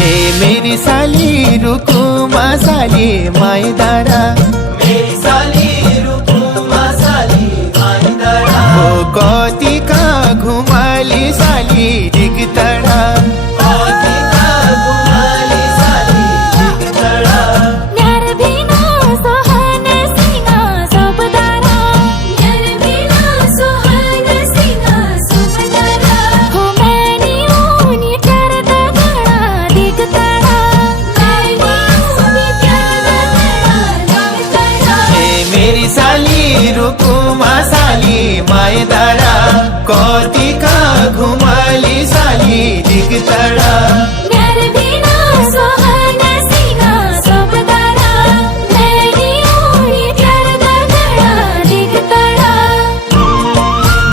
हे मेरी साली रुकुमा साली माईदारा, मेरी साली रुकुमा साली माईदारा। हो कौती का घुमाली साली